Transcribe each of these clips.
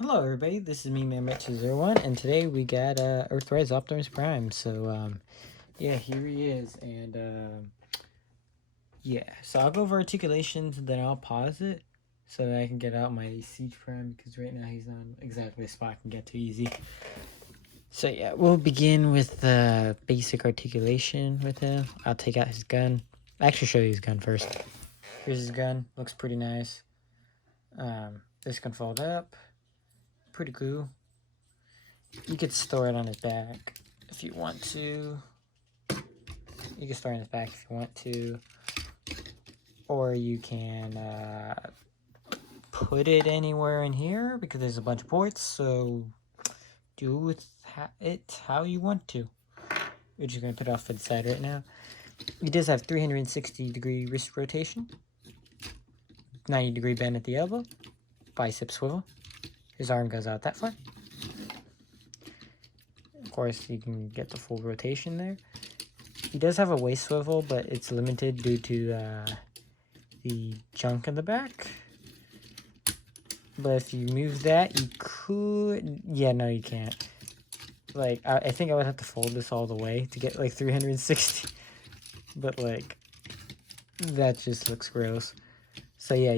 Hello everybody, this is me, ManMatch01, and today we got Earthrise Optimus Prime. So yeah, here he is, and yeah, so I'll go over articulations and then I'll pause it so that I can get out my Siege Prime, because right now he's not exactly a spot I can get too easy. So yeah, we'll begin with the basic articulation with him. I'll take out his gun. I'll actually show you his gun first. Here's his gun, looks pretty nice. This can fold up, pretty cool. You could store it on his back if you want to. You can store it on his back if you want to. Or you can put it anywhere in here because there's a bunch of ports. So do with it how you want to. We're just going to put it off to the side right now. He does have 360-degree wrist rotation. 90-degree bend at the elbow. Bicep swivel. His arm goes out that far. Of course, you can get the full rotation there. He does have a waist swivel, but it's limited due to the junk in the back. But if you move that, you could... Yeah, no, you can't. Like, I think I would have to fold this all the way to get, like, 360. But, like, that just looks gross. So, yeah.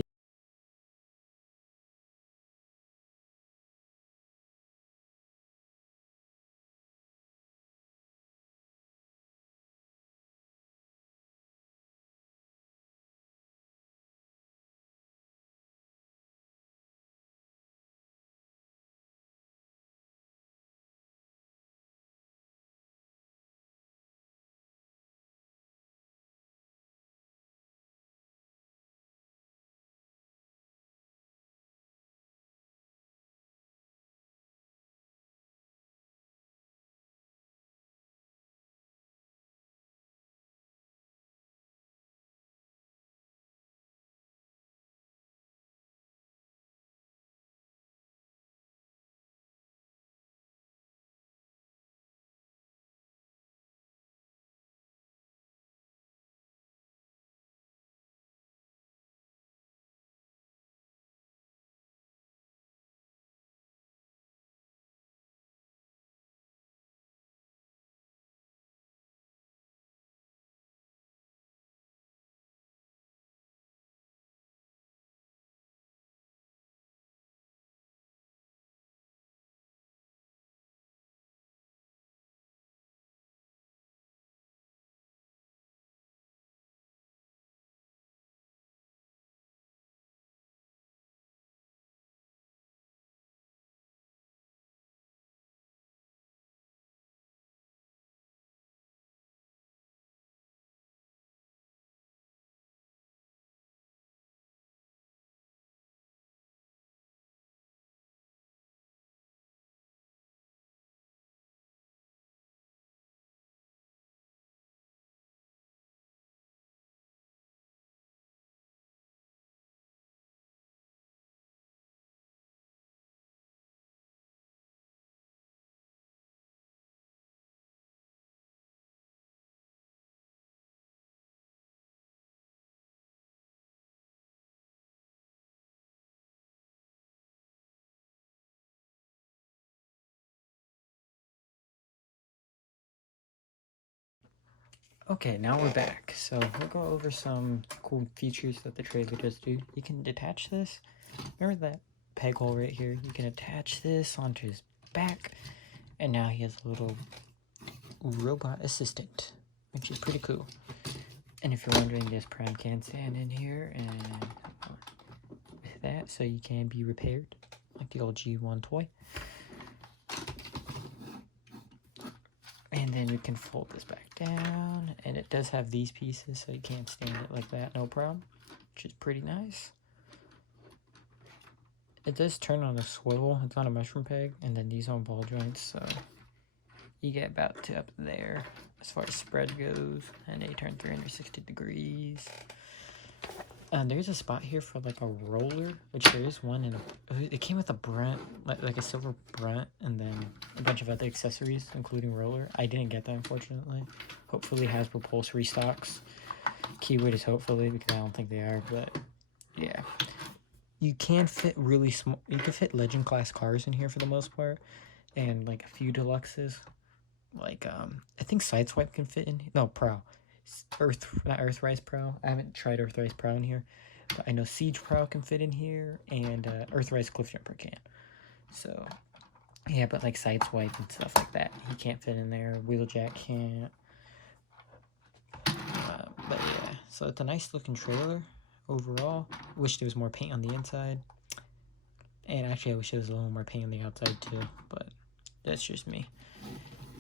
Okay, now we're back. So we'll go over some cool features that the trailer does do. You can detach this. Remember that peg hole right here? You can attach this onto his back. And now he has a little robot assistant, which is pretty cool. And if you're wondering, this Prime can stand in here and that, so you can be repaired like the old G1 toy. And then we can fold this back down, and it does have these pieces, so you can't stand it like that, no problem, which is pretty nice. It does turn on a swivel. It's on a mushroom peg, and then these on ball joints, so you get about to up there as far as spread goes, and they turn 360 degrees. There's a spot here for like a roller, which there is one in it came with a brunt, like a silver brunt, and then a bunch of other accessories, including roller. I didn't get that, unfortunately. Hopefully Hasbro Pulse restocks. Keyword is hopefully, because I don't think they are, but yeah. you can fit really small. You can fit legend class cars in here for the most part, and like a few deluxes. Like I think Sideswipe can fit in. No, Pro, not Earthrise Pro. I haven't tried Earthrise Pro in here, but I know Siege Pro can fit in here, and Earthrise Cliffjumper can. So yeah, but like Sideswipe and stuff like that, he can't fit in there. Wheeljack can't. But yeah, so it's a nice looking trailer overall. Wish there was more paint on the inside. And actually, I wish there was a little more paint on the outside too, but that's just me.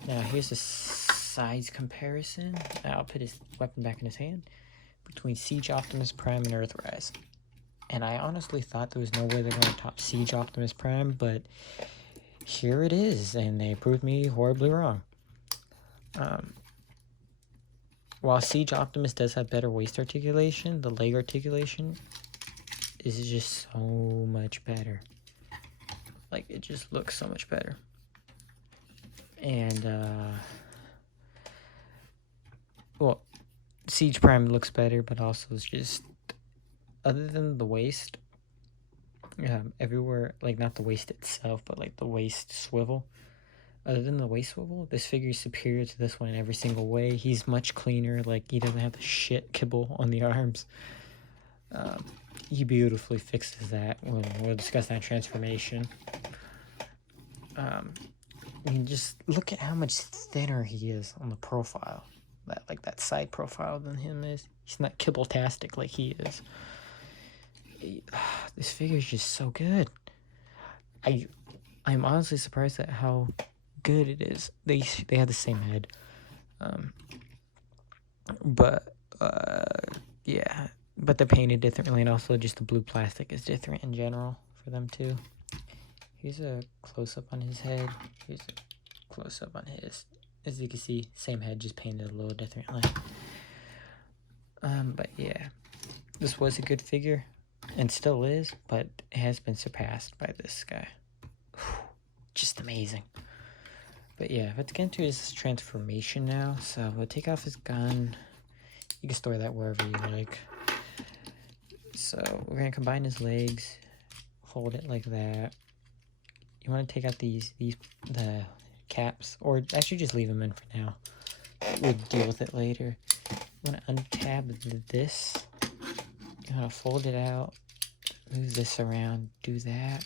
Now, here's a size comparison. I'll put his weapon back in his hand between Siege Optimus Prime and Earthrise. And I honestly thought there was no way they're going to top Siege Optimus Prime, but here it is, and they proved me horribly wrong. While Siege Optimus does have better waist articulation, the leg articulation is just so much better. Like, it just looks so much better. And, well, Siege Prime looks better, but also it's just, other than the waist, everywhere, like, not the waist itself, but, like, the waist swivel. Other than the waist swivel, this figure is superior to this one in every single way. He's much cleaner, like, he doesn't have the shit kibble on the arms. He beautifully fixes that when we'll discuss that transformation. I mean, just look at how much thinner he is on the profile. That side profile than him is. He's not kibble-tastic like he is. This figure is just so good. I'm honestly surprised at how good it is. They have the same head. Yeah. But they're painted differently, and also just the blue plastic is different in general for them too. Here's a close-up on his head. Here's a close-up on his. As you can see, same head, just painted a little differently. But yeah, this was a good figure, and still is, but it has been surpassed by this guy. Just amazing. But yeah, let's get into his transformation now. So we'll take off his gun. You can store that wherever you like. So we're gonna combine his legs, fold it like that. You want to take out the caps, or actually just leave them in for now. We'll deal with it later. You want to untab this. You want to fold it out, move this around, do that.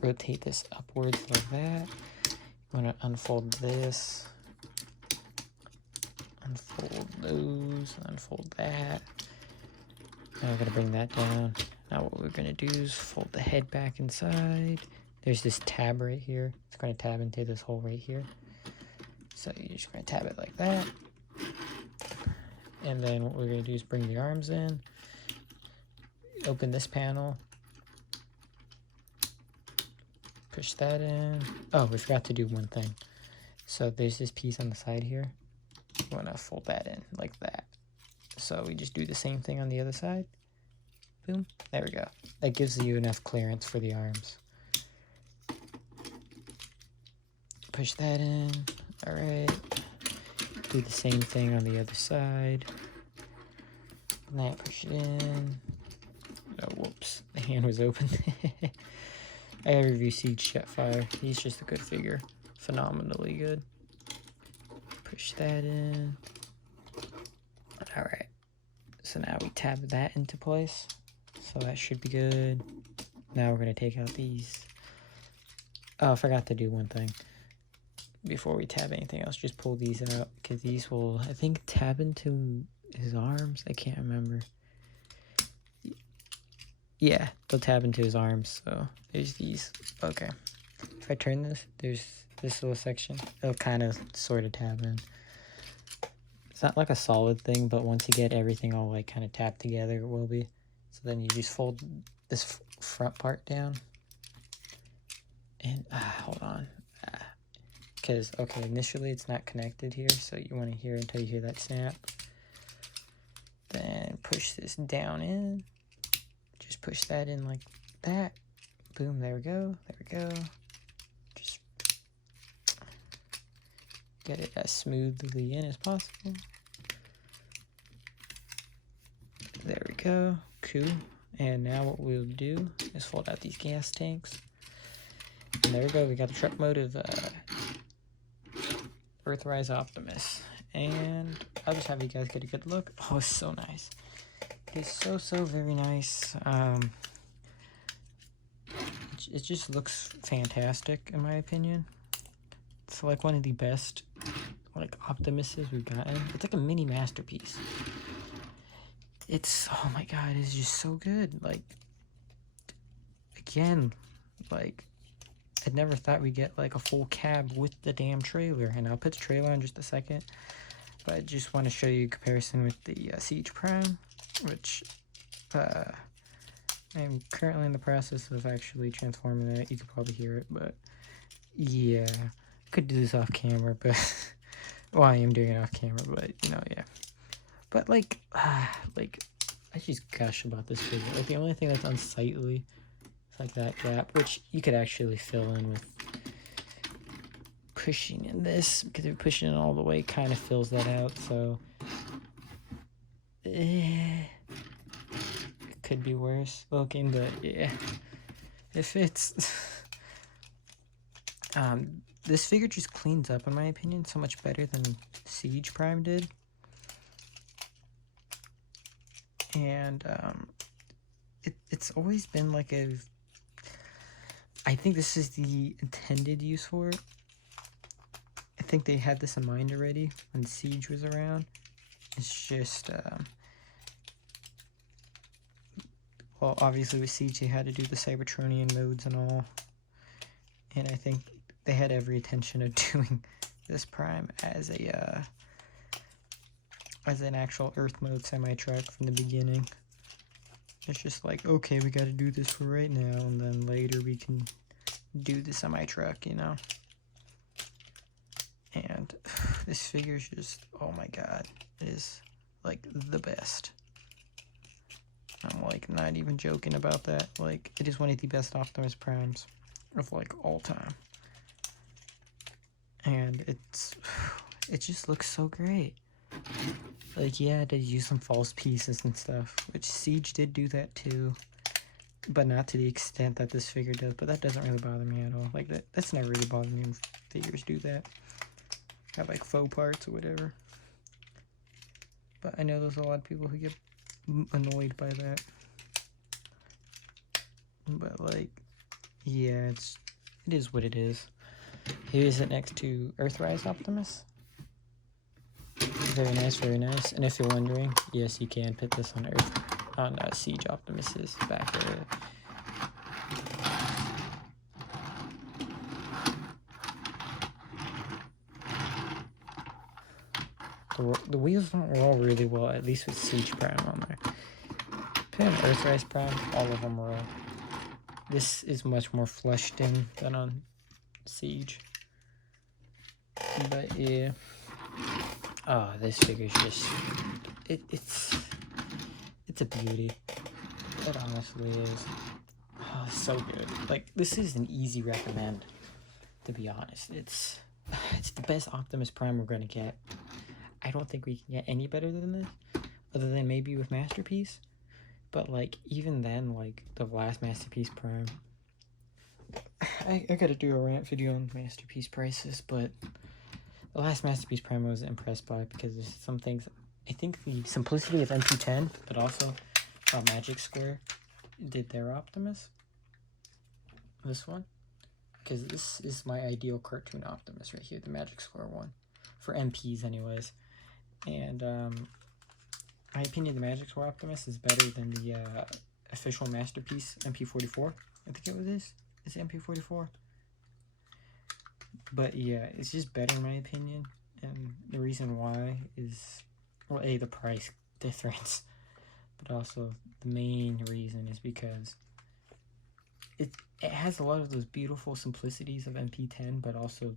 Rotate this upwards like that. You want to unfold this, unfold those, unfold that. Now we're going to bring that down. Now what we're going to do is fold the head back inside. There's this tab right here. It's going to tab into this hole right here. So you're just going to tab it like that. And then what we're going to do is bring the arms in. Open this panel. Push that in. Oh, we forgot to do one thing. So there's this piece on the side here. You want to fold that in like that. So we just do the same thing on the other side. Boom. There we go. That gives you enough clearance for the arms. Push that in. Alright. Do the same thing on the other side. Now push it in. Oh, whoops. The hand was open. I gotta review Siege Jetfire. He's just a good figure. Phenomenally good. Push that in. Alright. So now we tab that into place. So that should be good. Now we're going to take out these. Oh, I forgot to do one thing. Before we tab anything else, just pull these out. Because these will, I think, tab into his arms. I can't remember. Yeah, they'll tab into his arms. So there's these. Okay. If I turn this, there's this little section. It'll kind of sort of tab in. It's not like a solid thing, but once you get everything all like kind of tapped together, it will be. So then you just fold this front part down. And, hold on. Because, okay, initially it's not connected here, so you want to hear until you hear that snap. Then push this down in. Just push that in like that. Boom, there we go. There we go. Just get it as smoothly in as possible. There we go. Cool. And now what we'll do is fold out these gas tanks. And there we go, we got the truck mode of Earthrise Optimus. And I'll just have you guys get a good look. Oh, it's so nice. It's so very nice. It just looks fantastic in my opinion. It's like one of the best like Optimuses we've gotten. It's like a mini masterpiece. It's, oh my god, it's just so good. Like, again, like, I'd never thought we'd get like a full cab with the damn trailer, and I'll put the trailer in just a second, but I just want to show you a comparison with the Siege Prime, which I'm currently in the process of actually transforming that. You could probably hear it, but yeah, I could do this off camera, but well, I am doing it off camera, but you know, yeah. But like I just gush about this figure. Like, the only thing that's unsightly is like that gap, which you could actually fill in with pushing in this, because if you're pushing it all the way, it kind of fills that out. So it could be worse looking, but yeah, it fits. This figure just cleans up, in my opinion, so much better than Siege Prime did. And it's always been like I think this is the intended use for it. I think they had this in mind already when Siege was around. It's just well, obviously with Siege they had to do the Cybertronian modes and all, and I think they had every intention of doing this Prime as a as an actual Earth mode semi-truck from the beginning. It's just like, okay, we gotta do this for right now, and then later we can do the semi-truck, you know? And this figure's just, oh my god, it is like the best. I'm like not even joking about that. Like, it is one of the best Optimus Primes of like all time. And it just looks so great. Like, yeah, they use some false pieces and stuff, which Siege did do that too, but not to the extent that this figure does. But that doesn't really bother me at all. Like, that's never really bothered me when figures do that. Have like faux parts or whatever. But I know there's a lot of people who get annoyed by that. But like, yeah, it is what it is. Here's it next to Earthrise Optimus. Very nice, very nice. And if you're wondering, yes, you can put this on Siege Optimus's back area. The wheels don't roll really well, at least with Siege Prime on there. Put on Earthrise Prime, all of them roll. This is much more flushed in than on Siege. But yeah. Oh, this figure's just, it's a beauty. It honestly is. Oh, so good. Like, this is an easy recommend, to be honest. It's the best Optimus Prime we're gonna get. I don't think we can get any better than this, other than maybe with Masterpiece. But like, even then, like the last Masterpiece Prime, I gotta do a rant video on Masterpiece prices, but the last Masterpiece Prime I was impressed by because there's some things. I think the simplicity of MP10, but also how Magic Square did their Optimus. This one, because this is my ideal cartoon Optimus right here, the Magic Square one, for MPs anyways. And my opinion, the Magic Square Optimus is better than the official Masterpiece MP44. I think it was this. It's MP44. But yeah, it's just better in my opinion, and the reason why is, well, A, the price difference, but also the main reason is because it has a lot of those beautiful simplicities of MP10, but also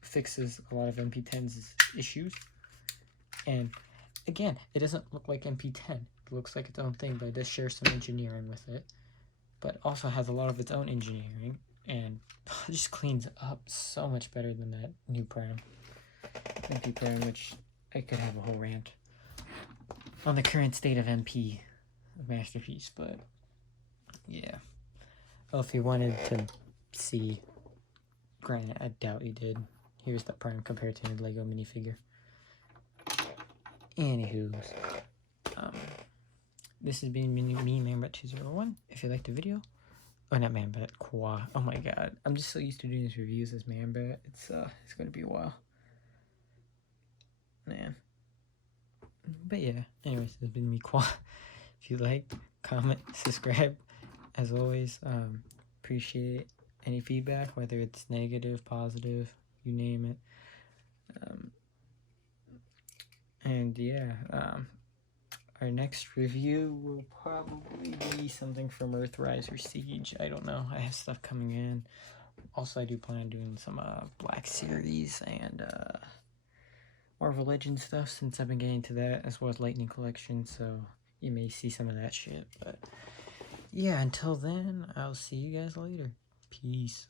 fixes a lot of MP10's issues. And again, it doesn't look like MP10. It looks like its own thing, but it does share some engineering with it, but also has a lot of its own engineering, and it just cleans up so much better than that new Prime, MP Prime, which I could have a whole rant on the current state of MP Masterpiece. But yeah. Well, if you wanted to see, granted, I doubt you did. Here's the Prime compared to a Lego minifigure. Anywho's, this has been me, ManBat201. If you liked the video, oh, not ManBat, Qua. Oh my god, I'm just so used to doing these reviews as ManBat. It's gonna be a while, man. But yeah, anyways, this has been me, Qua. If you like, comment, subscribe. As always, appreciate any feedback, whether it's negative, positive, you name it. And yeah, our next review will probably be something from Earthrise or Siege. I don't know. I have stuff coming in. Also, I do plan on doing some Black Series and Marvel Legends stuff, since I've been getting to that, as well as Lightning Collection, so you may see some of that shit. But yeah, until then, I'll see you guys later. Peace.